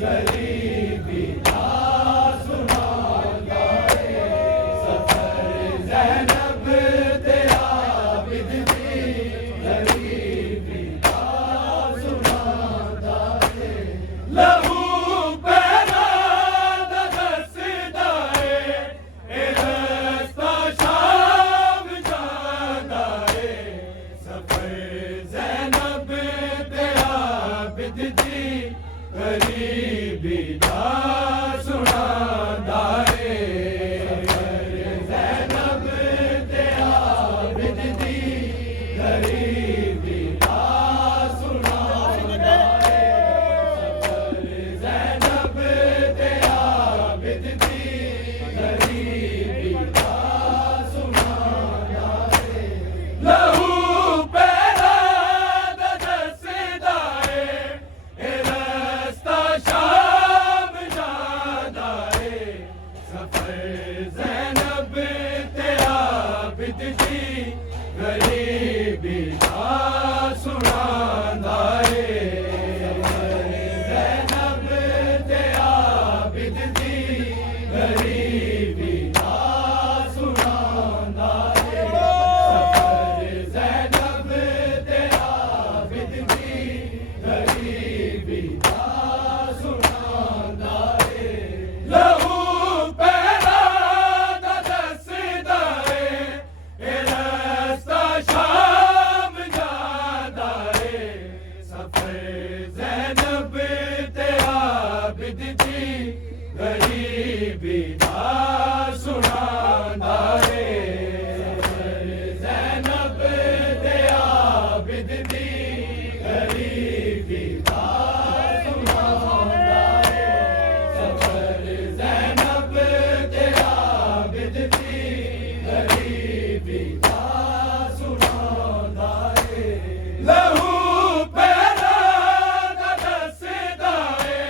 गरीबी का सुनाता है सफर ज़ैनब तेरा बिदती गरीबी का सुनाता है लहू पैरा दसदा है ए रास्ता शाम जाता है सफर ज़ैनब तेरा बिदती गरीबी का सुनाता है ज़ैनब तेरा बिदती गरीबी का सुनाता है ज़ैनब तेरा बिदती गरीबी का सुनाता है लहू पैरा दसदा है ए रास्ता शाम जाता है सफर ज़ैनब तेरा बिदती गरीबी का सुनाता है ज़ैनब तेरा बिदती गरीबी का सुनाता है सफर ज़ैनब तेरा बिदती गरीबी का सुनाता है लहू पैरा दसदा है ए रास्ता शाम जाता है सफर ज़ैनब तेरा बिदती गरीबी का सुनाता है ज़ैनब तेरा बिदती गरीबी का सुनाता है सफर ज़ैनब तेरा बिदती गरीबी का सुनाता है लहू पैरा दसदा है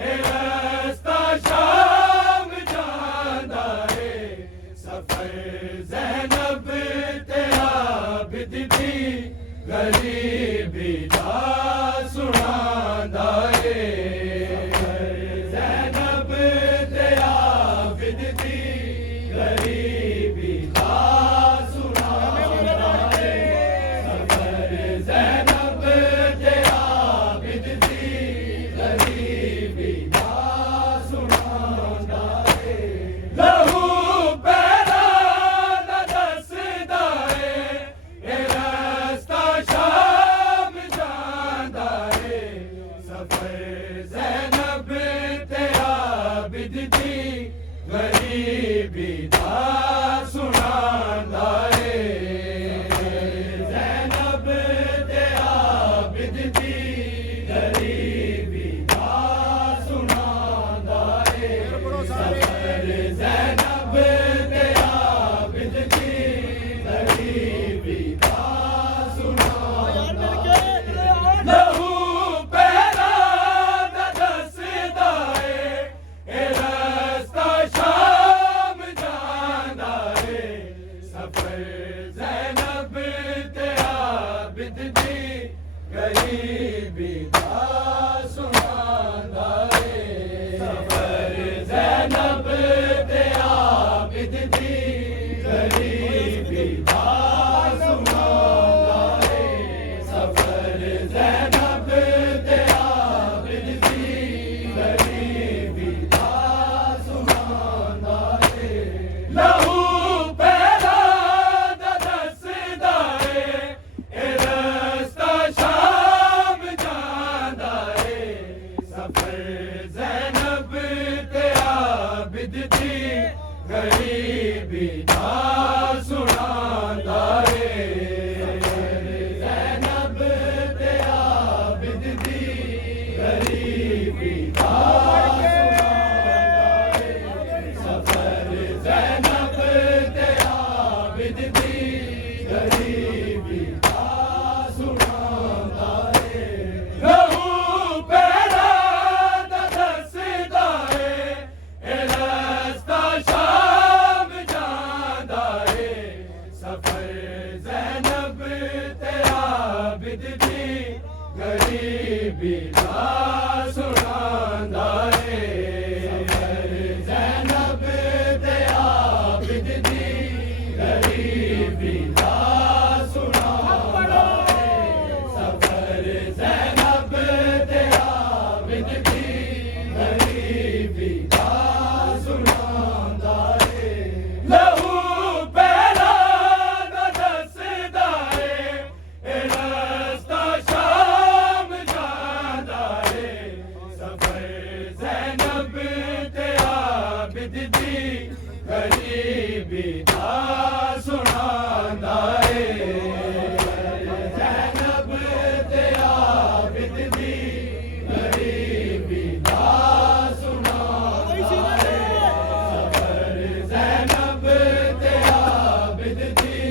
ए रास्ता शाम जाता है सफर ज़ैनब तेरा बिदती गरीबी का सुनाता है ज़ैनब तेरा बिदती गरीबी का सुनाता है सफर ज़ैनब तेरा बिदती गरीबी का सुनाता है लहू पैरा दसदा है ए रास्ता शाम जाता है सफर ज़ैनब तेरा बिदती गरीबी का सुनाता है ज़ैनब तेरा बिदती गरीबी का सुनाता है सफर ज़ैनब तेरा बिदती गरीबी का सुनाता है लहू पैरा दसदा है ए रास्ता शाम जाता है सफर ज़ैनब तेरा बिदती गरीबी का सुनाता है सफर ज़ैनब तेरा बिदती गरीबी का सुनाता है सफर ज़ैनब तेरा बिदती गरीबी का सुनाता है लहू पैरा दसदा है ए रास्ता शाम जाता है सफर ज़ैनब तेरा बिदती गरीबी का सुनाता है ज़ैनब तेरा बिदती गरीबी का सुनाता है सफर ज़ैनब तेरा बिदती गरीबी का सुनाता है लहू पैरा दसदा है ए रास्ता शाम जाता गरीबी दा सुनांदा है लहू पैरा दा दसदा है ए रस्ता शाम जांदा है सफर ज़ैनब ते आबिद दी गरीबी दा सुनांदा है ज़ैनब ते आबिद दी गरीबी दा सुनांदा है सफर ज़ैनब ते आबिद दी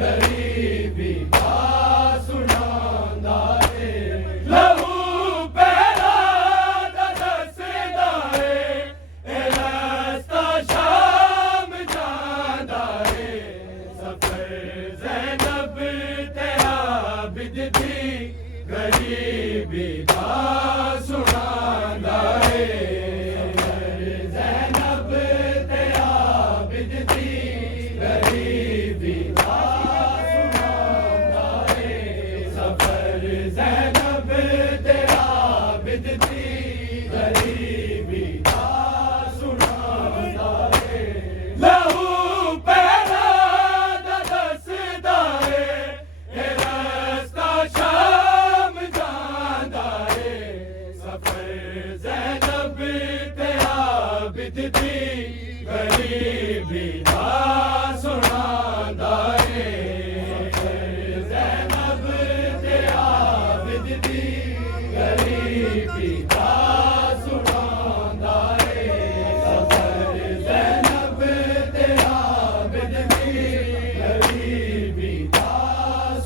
गरीबी दा सुनांदा है लहू पैरा दा दसदा है ए रस्ता शाम जांदा है सफर ज़ैनब ते आबिद दी गरीबी दा सुनांदा है ज़ैनब ते आबिद दी गरीबी दा सुनांदा है सफर ज़ैनब ते आबिद दी गरीबी दा सुनांदा है लहू पैरा दा दसदा है ए रस्ता शाम जांदा है सफर ज़ैनब ते आबिद दी गरीबी दा सुनांदा है ज़ैनब ते आबिद दी गरीबी दा सुनांदा है सफर ज़ैनब ते आबिद दी गरीबी दा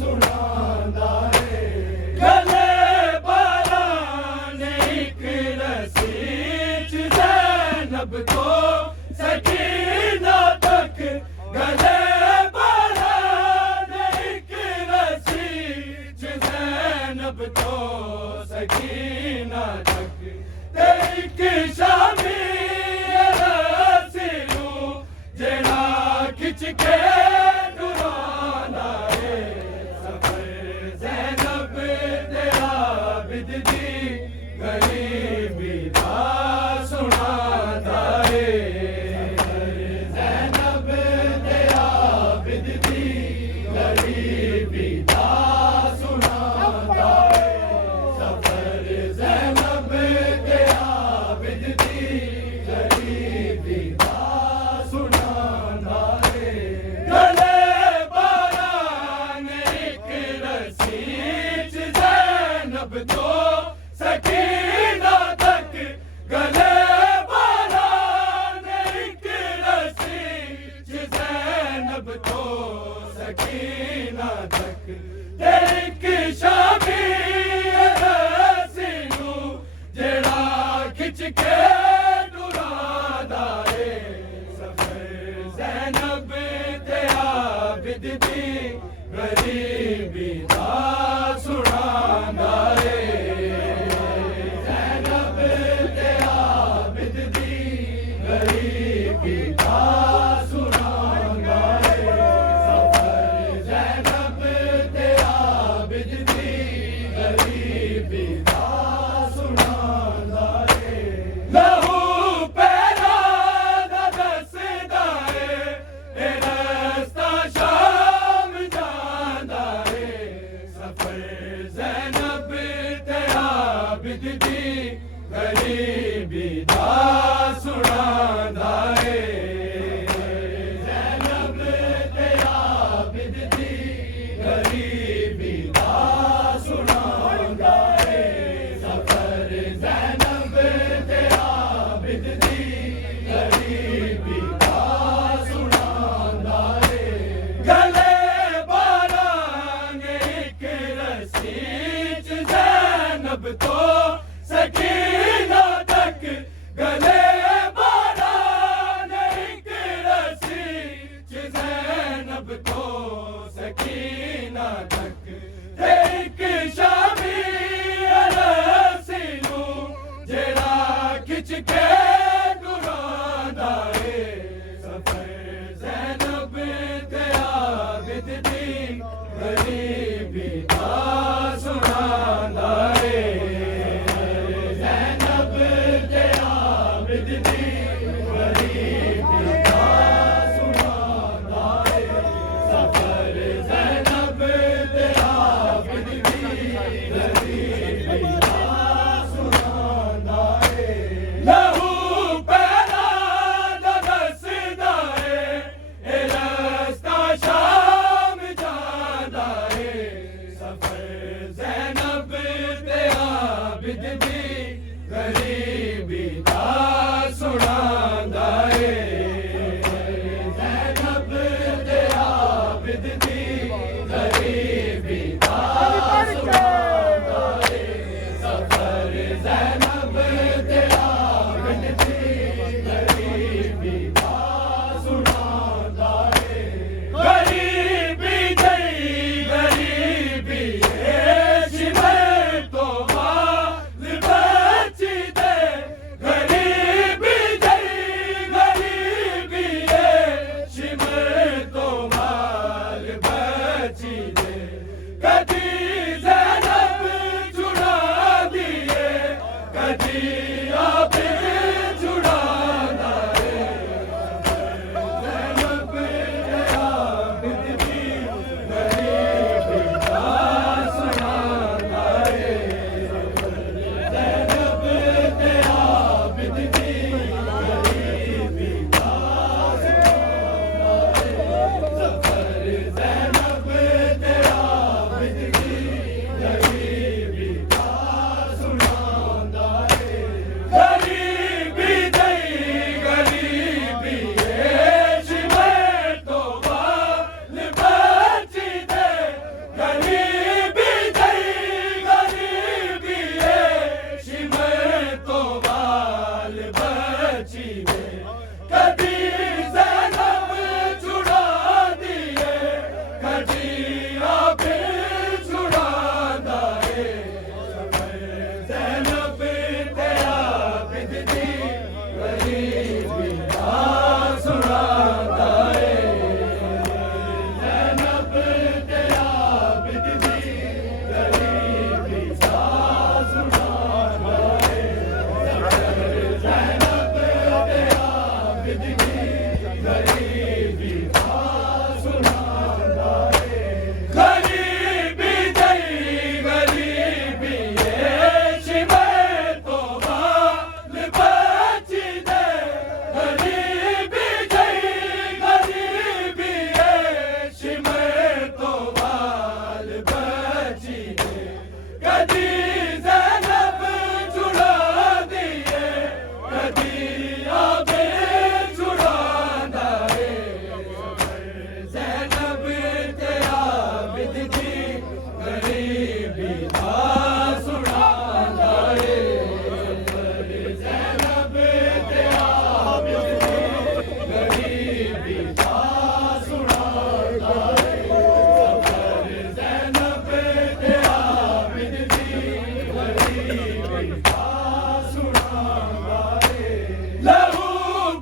सुनांदा है गले बारां ने इक रस्सी च ज़ैनब को सकीना तक गले बारां ने इक रस्सी च ज़ैनब को सकीना तक ते इक शामी रस्सी नूं जेड़ा खिच के डुरांदा है सफर ज़ैनब ते आबिद दी गरीबी दा सुनांदा है ज़ैनब ते आबिद दी गरीबी दा सुनांदा है सफर ज़ैनब ते आबिद दी गरीबी दा सुनांदा है गले बारां ने इक रस्सी च ज़ैनब को सकीना तक गले बारां ने इक रस्सी च ज़ैनब को सकीना तक ते इक शामी रस्सी नूं जेड़ा खिच के डुरांदा है सफर ज़ैनब ते आबिद दी गरीबी दा सुनांदा है ज़ैनब ते आबिद दी गरीबी दा सुनांदा है सफर ज़ैनब ते आबिद दी गरीबी दा सुनांदा है लहू पैरा दा दसदा है ए रस्ता शाम जांदा है सफर ज़ैनब ते आबिद दी गरीबी दा सुनांदा है ज़ैनब ते आबिद दी गरीबी दा सुनांदा है सफर ज़ैनब ते आबिद दी गरीबी दा सुनांदा है गले बारां ने इक रस्सी च ज़ैनब को सकीना तक गले बारां ने इक रस्सी च ज़ैनब को सकीना तक ते इक शामी रस्सी नूं जेड़ा खिच के डुरांदा है सफर ज़ैनब ते आबिद दी गरीबी दा सुनांदा है ज़ैनब ते आबिदी गरीबी का सुनाना है सफर ज़ैनब ते आबिदी गरीबी का सुनाना है लहू पैदा दसदा है ए रास्ता शाम जादा है सफर ज़ैनब ते आबिदी गरीबी का सुनांदा है ज़ैनब ते आबिदी गरीबी का सुनांदा है सफर ज़ैनब ते आबिदी गरीबी का सुनांदा है गरीबी गई गरीबी है शिमर तो माल बची दे गरीबी गई गरीबी है शिमर तो माल बची दे कदी ज़ैनब छुड़ा दिए कदी आप छुड़ाना है ज़ैनब आबिदी गरीबी का सुनाना है ज़ैनब आबिदी गरीबी का सफर ज़ैनब आबिदी गरीबी का सुनाना है गरीबी गई गरीबी है शिमर तो माल बची दे गरीबी गई गरीबी है शिमर तो माल बची दे कदी ज़ैनब छुड़ा दिए कदी आप छुड़ाना है ज़ैनब ते आबिदी गरीबी का सुनाना है ज़ैनब ते आबिदी गरीबी का सुनाना है ज़ैनब ते आबिदी गरीबी का सुनाना है गरीबी गई गरीबी है शिमर तो माल बची दे गरीबी गई गरीबी है शिमर तो माल बची दे कदी ज़ैनब छुड़ा दिए कदी आप छुड़ाना है ज़ैनब ते आबिदी गरीबी का सुनाना है ज़ैनब ते आबिदी गरीबी का सुनाना है ज़ैनब ते आबिदी गरीबी का सुनाना है लहू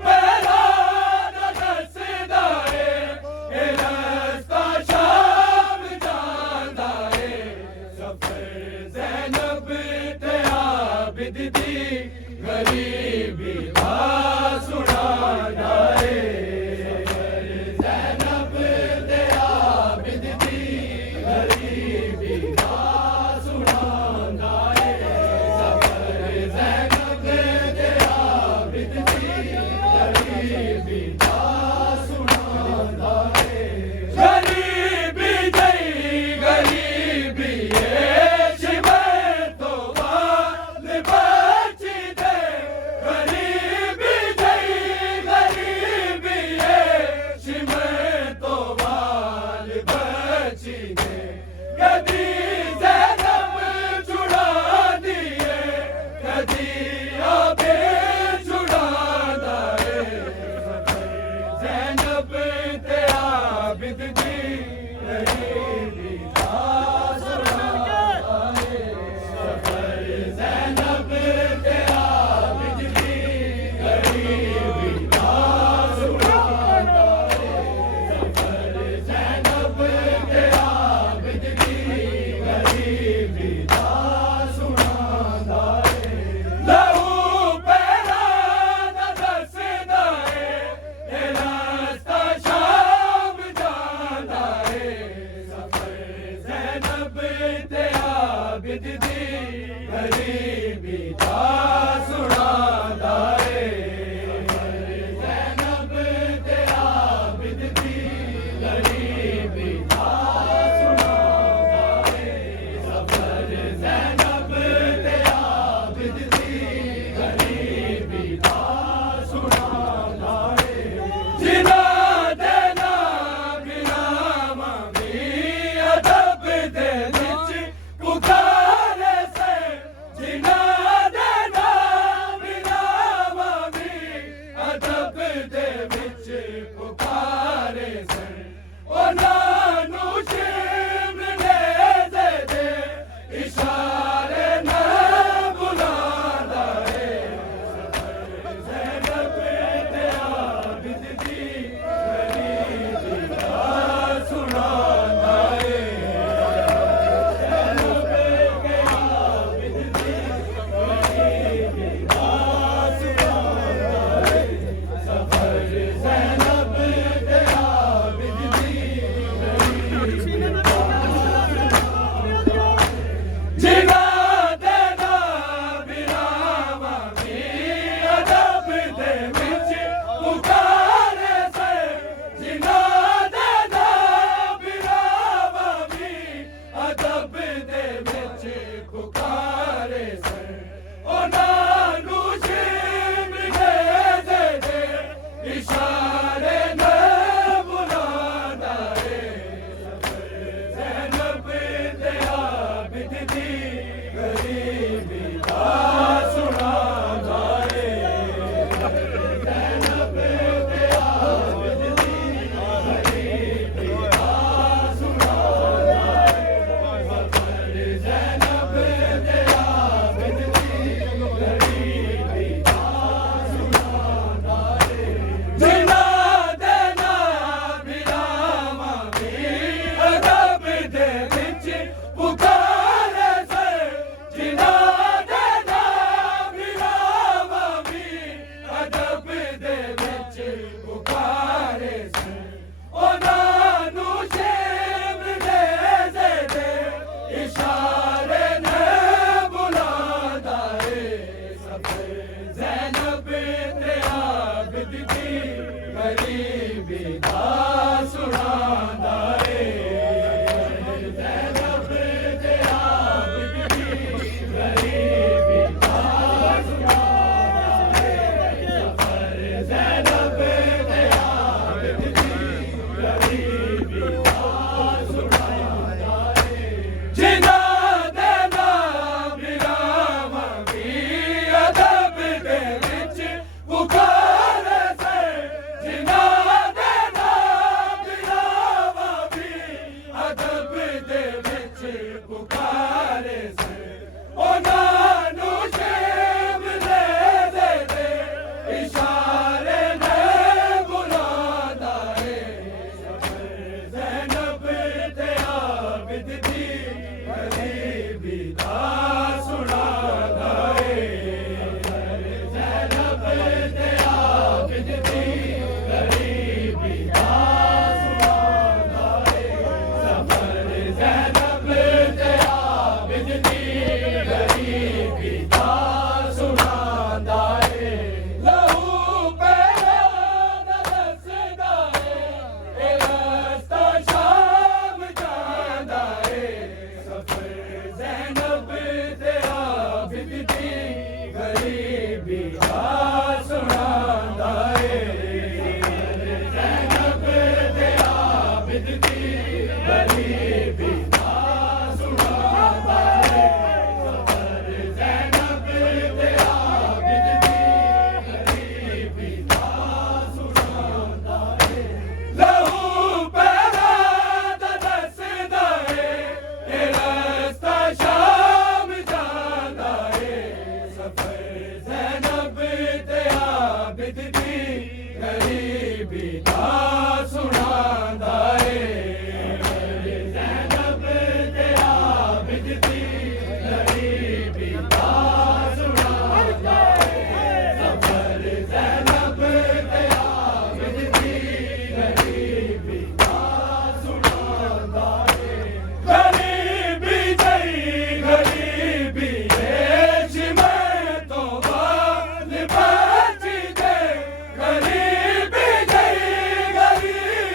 पैदा दसदा है ए रास्ता शाम जादा है सफर ज़ैनब ते आबिदी गरीबी का सुनाना है ज़ैनब ते आबिदी गरीबी का सुनाना है सफर ज़ैनब ते आबिदी गरीबी का सुनाना है गरीबी गई गरीबी है शिमर तो माल बची दे गरीबी गई गरीबी गरीबी दा सुनांदा है जिन्हां दे नाम बिरामा वी अदब दे विच पुकारे से जिन्हां दे नाम बिरामा वी अदब दे विच पुकारे से ਉਹਨਾਂ ਨੂੰ ਸ਼ਿਮਲੇ ਦੇ ਇਸ਼ਾਰੇ ਨਾਲ ਬੁਲਾਉਂਦਾ ਏ ਜ਼ੈਨਬ ਤੇ ਆਬਿਦ ਦੀ ਗਰੀਬੀ ਦਾ ਸੁਣਾਉਂਦਾ ਏ ਜ਼ੈਨਬ ਤੇ ਆਬਿਦ ਦੀ ਗਰੀਬੀ ਦਾ ਸੁਣਾਉਂਦਾ ਏ ਸਫਰ ਜ਼ੈਨਬ ਤੇ ਆਬਿਦ ਦੀ ਜਿਨ੍ਹਾਂ ਦੇ ਨਾਮ ਬਿਰਾਵਾਂ ਵੀ ਅਦਬ ਦੇ ਵਿੱਚ ਪੁਕਾਰੇ ਸੇ ਜਿਨ੍ਹਾਂ ਦੇ ਨਾਮ ਬਿਰਾਵਾਂ ਵੀ ਅਦਬ ਦੇ ਵਿੱਚ ਪੁਕਾਰੇ ਸੇ ਉਹਨਾਂ ਨੂੰ ਸ਼ਿਮਲੇ ਦੇ ਇਸ਼ਾਰੇ ਨਾਲ ਬੁਲਾਉਂਦਾ ਏ ਜ਼ੈਨਬ ਤੇ ਆਬਿਦ ਦੀ ਗਰੀਬੀ ਦਾ ਸੁਣਾਉਂਦਾ ਏ ਜ਼ੈਨਬ ਤੇ ਆਬਿਦ ਦੀ ਗਰੀਬੀ ਦਾ ਸੁਣਾਉਂਦਾ ਏ ਸਫਰ ਜ਼ੈਨਬ ਤੇ ਆਬਿਦ ਦੀ ਗਰੀਬੀ ਦਾ ਸੁਣਾਉਂਦਾ ਏ ਜਿਨ੍ਹਾਂ ਦੇ ਨਾਮ ਬਿਰਾਵਾਂ ਵੀ ਅਦਬ ਦੇ ਵਿੱਚ ਪੁਕਾਰੇ ਸੇ ਜਿਨ੍ਹਾਂ ਦੇ ਨਾਮ ਬਿਰਾਵਾਂ ਵੀ ਅਦਬ ਦੇ ਵਿੱਚ ਪੁਕਾਰੇ ਸੇ ਉਹਨਾਂ ਨੂੰ ਸ਼ਿਮਲੇ ਦੇ ਇਸ਼ਾਰੇ ਨਾਲ ਬੁਲਾਉਂਦਾ ਏ ਸਫਰ ਜ਼ੈਨਬ ਤੇ ਆਬਿਦ ਦੀ ਗਰੀਬੀ ਦਾ ਸੁਣਾਉਂਦਾ ਏ ਜ਼ੈਨਬ ਤੇ ਆਬਿਦ ਦੀ ਗਰੀਬੀ ਦਾ ਸੁਣਾਉਂਦਾ ਏ ਸਫਰ ਜ਼ੈਨਬ ਤੇ ਆਬਿਦ ਦੀ ਗਰੀਬੀ ਦਾ ਸੁਣਾਉਂਦਾ ਏ ਜਿਨ੍ਹਾਂ ਦੇ ਨਾਮ ਬਿਰਾਵਾਂ ਵੀ ਅਦਬ ਦੇ ਵਿੱਚ ਪੁਕਾਰੇ ਸੇ ਜਿਨ੍ਹਾਂ ਦੇ ਨਾਮ ਬਿਰਾਵਾਂ ਵੀ ਅਦਬ ਦੇ ਵਿੱਚ ਪੁਕਾਰੇ ਸੇ ਉਹਨਾਂ ਨੂੰ ਸ਼ਿਮਲੇ ਦੇ ਇਸ਼ਾਰੇ ਨਾਲ ਬੁਲਾਉਂਦਾ ਏ ਸਫਰ ਜ਼ੈਨਬ ਤੇ ਆਬਿਦ ਦੀ ਗਰੀਬੀ ਦਾ ਸੁਣਾਉਂਦਾ ਏ ਜ਼ੈਨਬ ਤੇ ਆਬਿਦ ਦੀ ਗਰੀਬੀ ਦਾ ਸੁਣਾਉਂਦਾ ਏ ਸਫਰ ਜ਼ੈਨਬ ਤੇ ਆਬਿਦ ਦੀ ਗਰੀਬੀ ਦਾ ਸੁਣਾਉਂਦਾ ਏ ਲਹੂ ਪੈਰਾਂ ਦਾ ਦੱਸਦਾ ਏ ਇਹ ਰਸਤਾ ਸ਼ਾਮ ਜਾਂਦਾ ਏ ਸਫਰ ਜ਼ੈਨਬ ਤੇ ਆਬਿਦ ਦੀ ਗਰੀਬੀ ਦਾ ਸੁਣਾਉਂਦਾ ਏ ਜ਼ੈਨਬ ਤੇ ਆਬਿਦ ਦੀ ਗਰੀਬੀ ਦਾ ਸੁਣਾਉਂਦਾ ਏ ਸਫਰ ਜ਼ੈਨਬ ਤੇ ਆਬਿਦ ਦੀ ਗਰੀਬੀ ਦਾ ਸੁਣਾਉਂਦਾ ਏ ਲਹੂ ਪੈਰਾਂ ਦਾ ਦੱਸਦਾ ਏ ਇਹ ਰਸਤਾ ਸ਼ਾਮ ਜਾਂਦਾ ਏ ਸਫਰ ਜ਼ੈਨਬ ਤੇ ਆਬਿਦ ਦੀ ਗਰੀਬੀ ਦਾ ਸੁਣਾਉਂਦਾ ਏ ਜ਼ੈਨਬ ਤੇ ਆਬਿਦ ਦੀ ਗਰੀਬੀ ਦਾ ਸੁਣਾਉਂਦਾ ਏ ਸਫਰ ਜ਼ੈਨਬ ਤੇ ਆਬਿਦ ਦੀ ਗਰੀਬੀ ਦਾ ਸੁਣਾਉਂਦਾ ਏ ਗਰੀਬੀ ਜਈ ਗਰੀਬੀ ਏ ਜਿਵੇਂ ਤੋਂ ਬਾਲ ਬਚ ਗਏ ਗਰੀਬੀ ਜਈ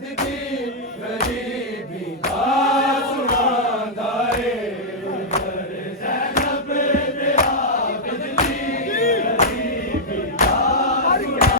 आबिद की